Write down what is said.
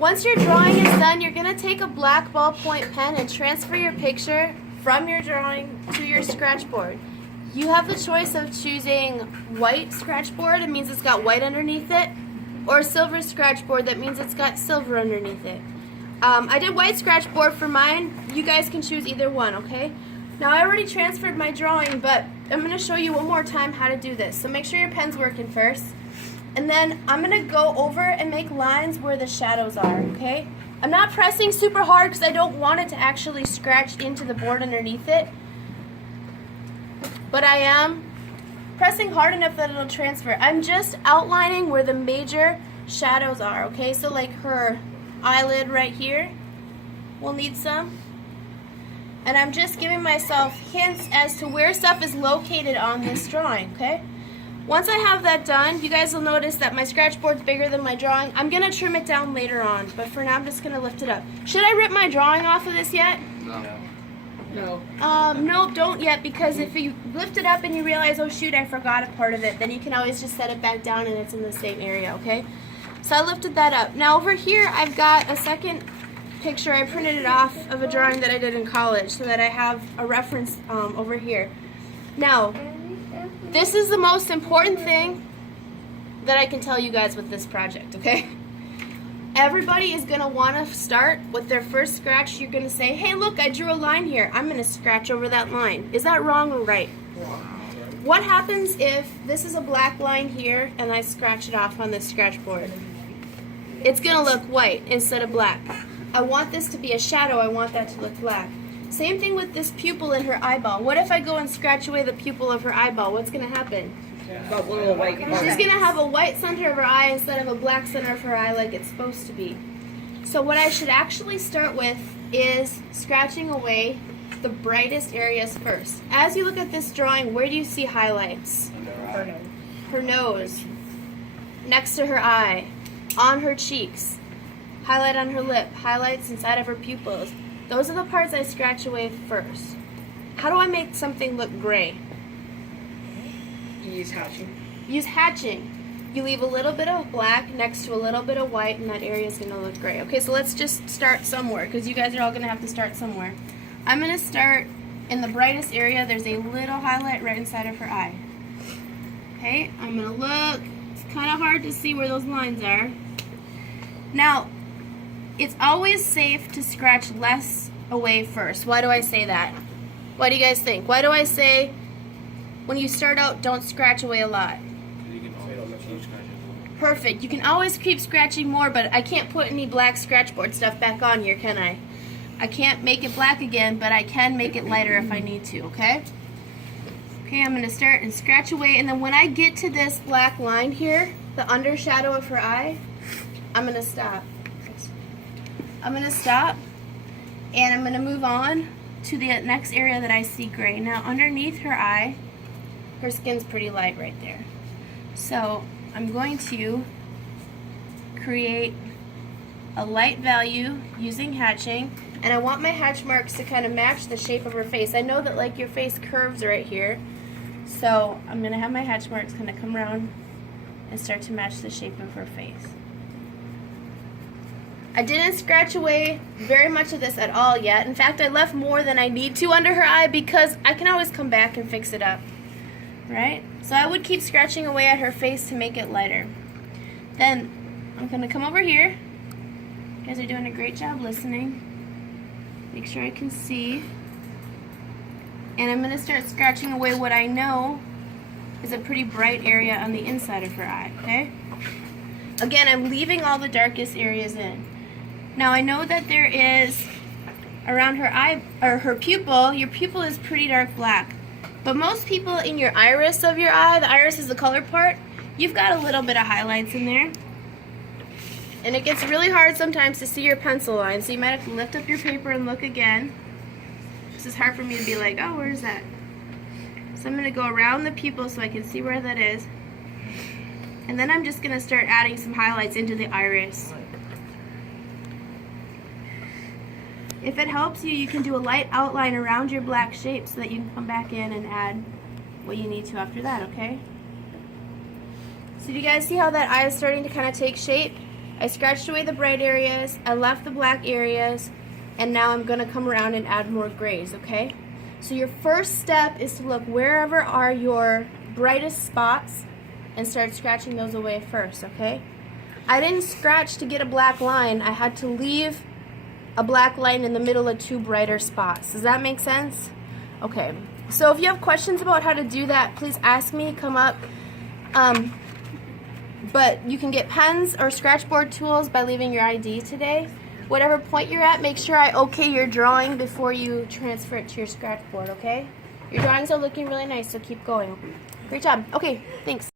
Once your drawing is done, you're going to take a black ballpoint pen and transfer your picture from your drawing to your scratch board. You have the choice of choosing white scratch board, it means it's got white underneath it, or silver scratch board, that means it's got silver underneath it. I did white scratch board for mine. You guys can choose either one, okay? Now I already transferred my drawing, but I'm going to show you one more time how to do this. So make sure your pen's working first. And then I'm going to go over and make lines where the shadows are, okay? I'm not pressing super hard because I don't want it to actually scratch into the board underneath it. But I am pressing hard enough that it'll transfer. I'm just outlining where the major shadows are, okay? So like her eyelid right here, we'll need some. And I'm just giving myself hints as to where stuff is located on this drawing, okay? Once I have that done, you guys will notice that my scratch board's bigger than my drawing. I'm going to trim it down later on, but for now I'm just going to lift it up. Should I rip my drawing off of this yet? No. No, don't yet, because if you lift it up and you realize, oh shoot, I forgot a part of it, then you can always just set it back down and it's in the same area, okay? So I lifted that up. Now over here I've got a second picture. I printed it off of a drawing that I did in college so that I have a reference over here. Now, this is the most important thing that I can tell you guys with this project, okay? Everybody is going to want to start with their first scratch. You're going to say, hey, look, I drew a line here. I'm going to scratch over that line. Is that wrong or right? What happens if this is a black line here and I scratch it off on this scratch board? It's going to look white instead of black. I want this to be a shadow. I want that to look black. Same thing with this pupil in her eyeball. What if I go and scratch away the pupil of her eyeball? What's going to happen? Got little white marks. She's going to have a white center of her eye instead of a black center of her eye like it's supposed to be. So what I should actually start with is scratching away the brightest areas first. As you look at this drawing, where do you see highlights? Her nose, next to her eye, on her cheeks, highlight on her lip, highlights inside of her pupils. Those are the parts I scratch away first. How do I make something look gray? You use hatching. Use hatching. You leave a little bit of black next to a little bit of white, and that area is going to look gray. Okay, so let's just start somewhere, because you guys are all going to have to start somewhere. I'm going to start in the brightest area. There's a little highlight right inside of her eye. Okay, I'm going to look. It's kind of hard to see where those lines are. Now, it's always safe to scratch less away first. Why do I say that? What do you guys think? Why do I say when you start out, don't scratch away a lot? Perfect. You can always keep scratching more, but I can't put any black scratch board stuff back on here, can I? I can't make it black again, but I can make it lighter if I need to, okay? Okay, I'm going to start and scratch away, and then when I get to this black line here, the undershadow of her eye, I'm going to stop. I'm going to stop, and I'm going to move on to the next area that I see gray. Now, underneath her eye, her skin's pretty light right there. So, I'm going to create a light value using hatching, and I want my hatch marks to kind of match the shape of her face. I know that like your face curves right here, so I'm going to have my hatch marks kind of come around and start to match the shape of her face. I didn't scratch away very much of this at all yet. In fact, I left more than I need to under her eye because I can always come back and fix it up, right? So I would keep scratching away at her face to make it lighter. Then I'm going to come over here. You guys are doing a great job listening. Make sure I can see. And I'm going to start scratching away what I know is a pretty bright area on the inside of her eye, okay? Again, I'm leaving all the darkest areas in. Now I know that there is around her eye or her pupil, your pupil is pretty dark black. But most people in your iris of your eye, the iris is the color part, you've got a little bit of highlights in there. And it gets really hard sometimes to see your pencil line, so you might have to lift up your paper and look again. This is hard for me to be like, oh, where's that? So I'm going to go around the pupil so I can see where that is. And then I'm just going to start adding some highlights into the iris. If it helps you, you can do a light outline around your black shape so that you can come back in and add what you need to after that, okay? So do you guys see how that eye is starting to kind of take shape I scratched away the bright areas, I left the black areas, and now I'm going to come around and add more grays, okay? So your first step is to look wherever are your brightest spots and start scratching those away first, okay? I didn't scratch to get a black line. I had to leave a black line in the middle of two brighter spots. Does that make sense? Okay. So if you have questions about how to do that, please ask me, come up. But you can get pens or scratchboard tools by leaving your ID today. Whatever point you're at, make sure I okay your drawing before you transfer it to your scratchboard, okay? Your drawings are looking really nice, so keep going. Great job. Okay, thanks.